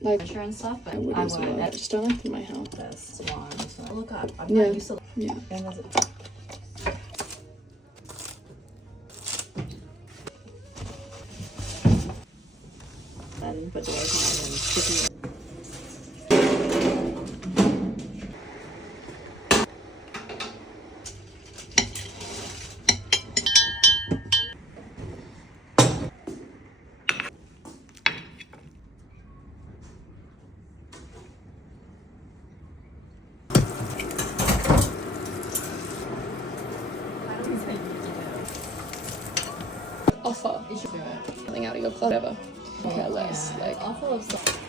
Like insurance stuff, but I would as well. I just don't like in my house. This one. So look up. I'm Yeah. not used to. Yeah. And there's a then put the egg in and sticky. Offer something out of your closet, whatever. Care less. Like awful of stuff.